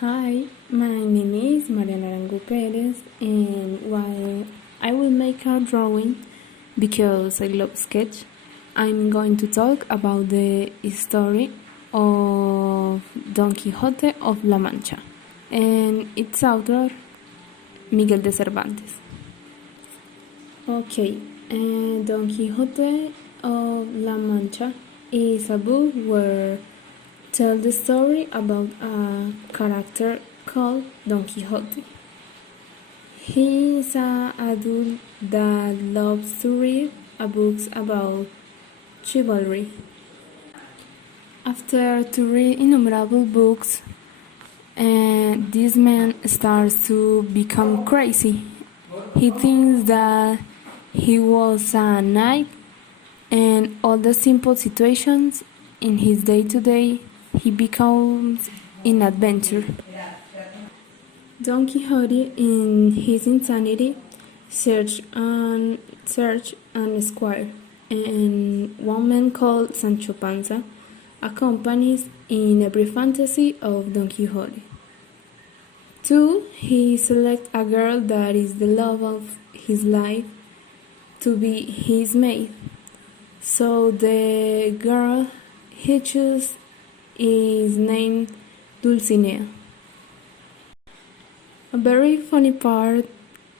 Hi, my name is Mariana Arango Perez, and while I will make a drawing because I love sketch, I'm going to talk about the story of Don Quixote of La Mancha and its author Miguel de Cervantes. Okay, Don Quixote of La Mancha is a book where tell the story about a character called Don Quixote. He is an adult that loves to read books about chivalry. After to read innumerable books, this man starts to become crazy. He thinks that he was a knight and all the simple situations in his day-to-day he becomes an adventure. Don Quixote, in his insanity, searched and square, and one man called Sancho Panza accompanies in every fantasy of Don Quixote. 2. He selects a girl that is the love of his life to be his mate. So the girl he chooses is named Dulcinea. A very funny part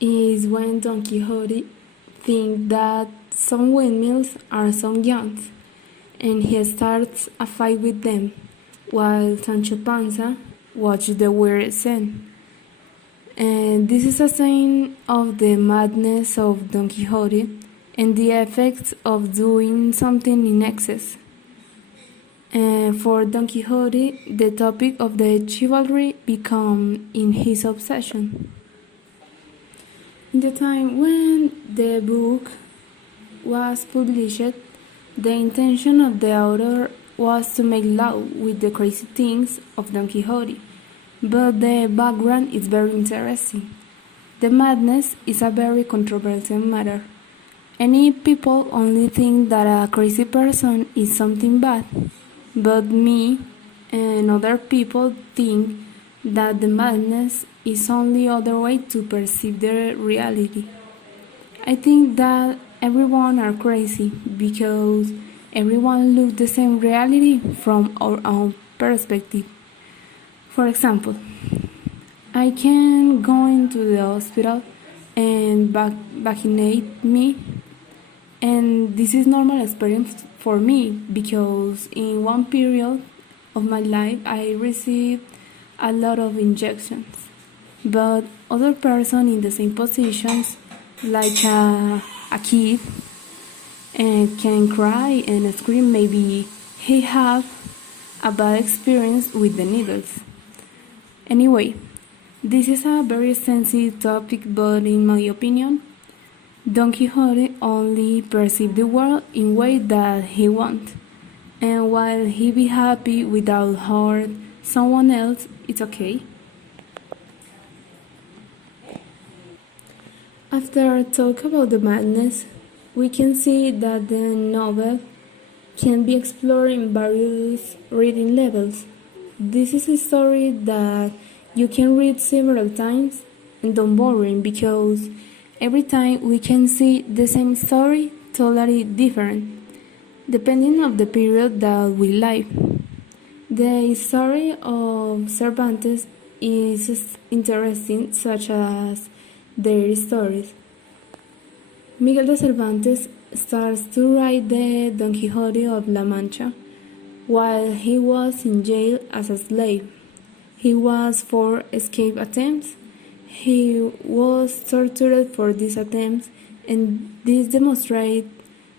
is when Don Quixote thinks that some windmills are some yawns, and he starts a fight with them, while Sancho Panza watches the weird scene. And this is a sign of the madness of Don Quixote and the effects of doing something in excess. For Don Quixote, the topic of the chivalry became in his obsession. In the time when the book was published, the intention of the author was to make love with the crazy things of Don Quixote, but the background is very interesting. The madness is a very controversial matter. Any people only think that a crazy person is something bad. But me and other people think that the madness is only other way to perceive the reality. I think that everyone are crazy because everyone looks the same reality from our own perspective. For example, I can go into the hospital and vaccinate me, and this is normal experience for me because in one period of my life I received a lot of injections, but other person in the same positions like a kid and can cry and scream. Maybe he have a bad experience with the needles. Anyway, this is a very sensitive topic, but in my opinion Don Quixote only perceives the world in way that he wants, and while he be happy without hurt someone else, it's okay. After talk about the madness, we can see that the novel can be explored in various reading levels. This is a story that you can read several times and don't boring because every time we can see the same story totally different, depending on the period that we live. The story of Cervantes is interesting, such as their stories. Miguel de Cervantes starts to write the Don Quixote of La Mancha while he was in jail as a slave. He was for escape attempts. He was tortured for these attempts, and this demonstrates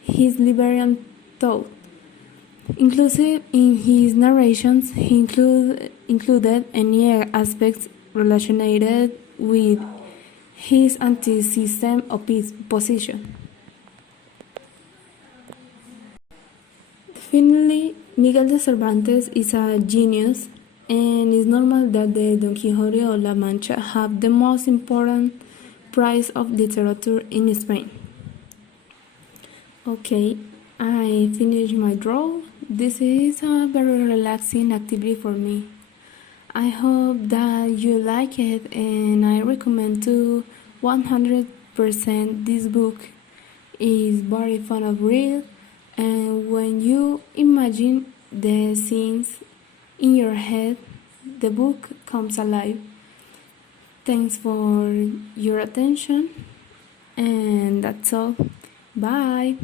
his liberal thought. Inclusive in his narrations, he included any aspects related with his anti-system position. Finally, Miguel de Cervantes is a genius, and it's normal that the Don Quixote of La Mancha have the most important prize of literature in Spain. Okay, I finished my draw. This is a very relaxing activity for me. I hope that you like it, and I recommend to 100% this book is very fun of read, and when you imagine the scenes in your head, the book comes alive. Thanks for your attention, and that's all. Bye.